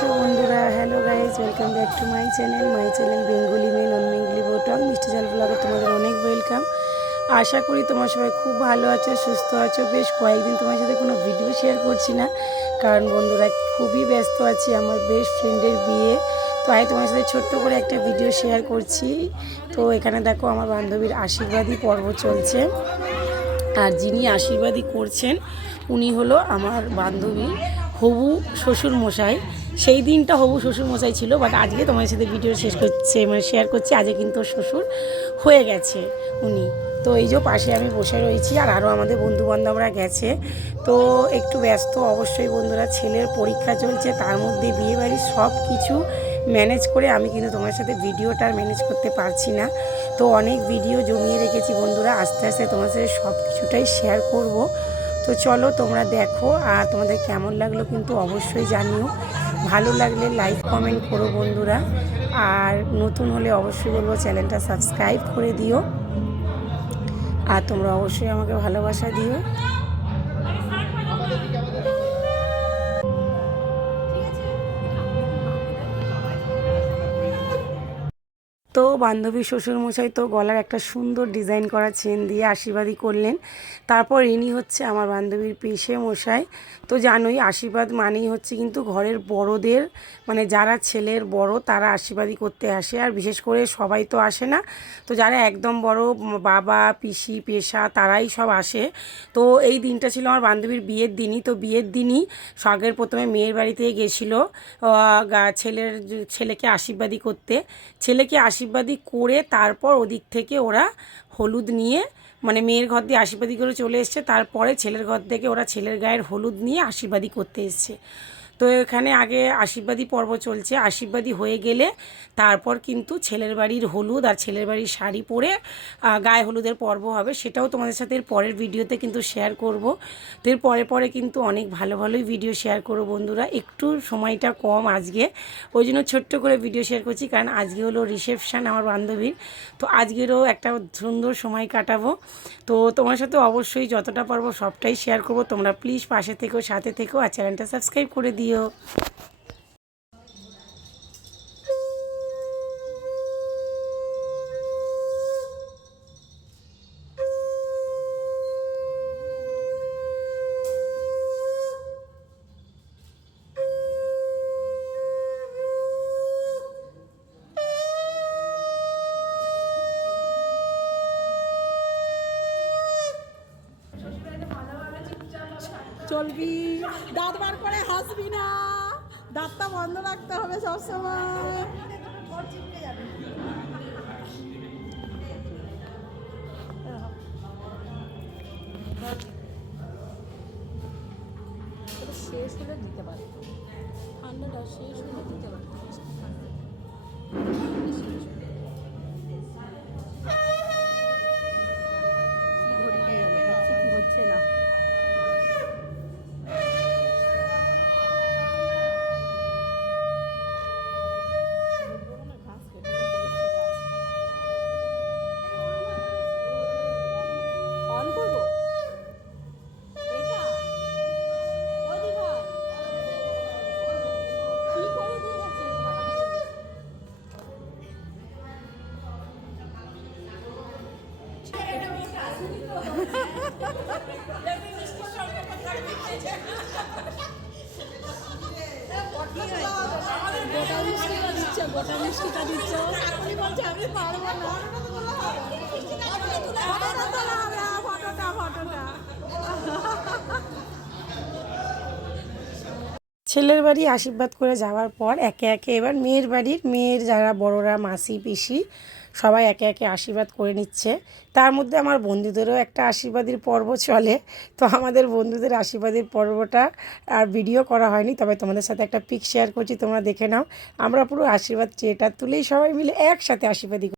আছো বন্ধুরা? Hello guys welcome back to my channel my channel Bengali men on Bengali বোটং মিষ্টি জাল ব্লগে তোমাদের অনেক ওয়েলকাম আশা করি তোমার সবাই খুব ভালো আছো, সুস্থ আছো। বেশ কয়েকদিন তোমার সাথে কোনো ভিডিও শেয়ার করছি না, কারণ বন্ধুরা খুবই ব্যস্ত আছি, আমার বেস্ট ফ্রেন্ডের বিয়ে। তো আমি তোমার সাথে ছোট্ট করে একটা ভিডিও শেয়ার করছি। তো এখানে দেখো আমার বান্ধবীর আশীর্বাদী পর্ব চলছে। আর যিনি আশীর্বাদী করছেন, উনি হলো আমার বান্ধবী হবু শ্বশুর মশাই সেই দিনটা হবু শ্বশুর মশাই ছিল বাট আজকে তোমার সাথে ভিডিও শেষ করছে মানে শেয়ার করছি, আজকে কিন্তু শ্বশুর হয়ে গেছে উনি। তো এই যে পাশে আমি বসে রয়েছি, আর আরও আমাদের বন্ধু বান্ধবরা গেছে। তো একটু ব্যস্ত অবশ্যই বন্ধুরা, ছেলের পরীক্ষা চলছে, তার মধ্যে বিয়েবাড়ির সব কিছু ম্যানেজ করে আমি কিন্তু তোমার সাথে ভিডিওটা ম্যানেজ করতে পারছি না। তো অনেক ভিডিও জমিয়ে রেখেছি বন্ধুরা, আস্তে আস্তে তোমার সাথে সব কিছুটাই শেয়ার করব। তো চলো তোমরা দেখো, আর তোমাদের কেমন লাগল কিন্তু অবশ্যই জানিও। ভালো লাগলে লাইক কমেন্ট করো বন্ধুরা। আর নতুন হলে অবশ্যই বলব চ্যানেলটা সাবস্ক্রাইব করে দিও। আর তোমরা অবশ্যই আমাকে ভালোবাসা দিও। তো বান্ধবী শ্বশুরমশাই তো গলার একটা সুন্দর ডিজাইন করা চেন দিয়ে আশীর্বাদই করলেন। তারপর ইনি হচ্ছে আমার বান্ধবীর পিসে মশাই তো জানোই, আশীর্বাদ মানেই হচ্ছে কিন্তু ঘরের বড়দের মানে যারা ছেলের বড়, তারা আশীর্বাদই করতে আসে। আর বিশেষ করে সবাই তো আসে না। তো যারা একদম বড়, বাবা, পিসি, পেশা, তারাই সব আসে। তো এই দিনটা ছিল আমার বান্ধবীর বিয়ের দিনই। তো বিয়ের দিনই স্বর্গের প্রথমে মেয়ের বাড়িতে গেছিল ছেলের, ছেলেকে আশীর্বাদী করতে। ছেলেকে আশীর্বাদী করে তারপর ওদিক থেকে ওরা হলুদ নিয়ে মানে মেয়ের ঘর দিয়ে আশীর্বাদী করে চলে এসছে। তারপরে ছেলের ঘর থেকে ওরা ছেলের গায়ের হলুদ নিয়ে আশীর্বাদী করতে এসছে। তো এখানে আগে আশীর্বাদী পর্ব চলছে। আশীর্বাদী হয়ে গেলে তারপর কিন্তু ছেলের বাড়ির হলুদ আর ছেলের বাড়ির শাড়ি পরে গায়ে হলুদের পর্ব হবে। সেটাও তোমাদের সাথে এর পরের ভিডিওতে কিন্তু শেয়ার করব। তো এর পরে পরে কিন্তু অনেক ভালো ভালোই ভিডিও শেয়ার করো বন্ধুরা। একটু সময়টা কম আজকে। ওই জন্য ছোট্ট করে ভিডিও শেয়ার করছি, কারণ আজকে হলো রিসেপশান আমার বান্ধবীর। তো আজকেরও একটা সুন্দর সময় কাটাবো। তো তোমার সাথে অবশ্যই যতটা পারব সবটাই শেয়ার করব। তোমরা প্লিজ পাশে থেকো, সাথে থেকো, আর চ্যানেলটা সাবস্ক্রাইব করে দিও চলবি। দাঁত বার করে হাসবি না। দাঁতটা বন্ধ রাখতে হবে সবসময়। শেষ হলে দিতে পারে ঠান্ডাটা শেষ হলে দিতে পারে গোটা মিষ্টিটা দিচ্ছে গোটা মিষ্টিটা দিচ্ছে আমি পারব ফটোটা ফটোটা। ছেলের বাড়ি আশীর্বাদ করে যাওয়ার পর একে একে এবার মেয়ের বাড়ির মেয়ের যারা বড়রা, মাসি, পিসি, সবাই একে একে আশীর্বাদ করে নিচ্ছে। তার মধ্যে আমার বন্ধুদেরও একটা আশীর্বাদের পর্ব চলে। তো আমাদের বন্ধুদের আশীর্বাদের পর্বটা আর ভিডিও করা হয়নি, তবে তোমাদের সাথে একটা পিক শেয়ার করছি, তোমরা দেখে নাও। আমরা পুরো আশীর্বাদ চেয়েটা তুলেই সবাই মিলে একসাথে আশীর্বাদী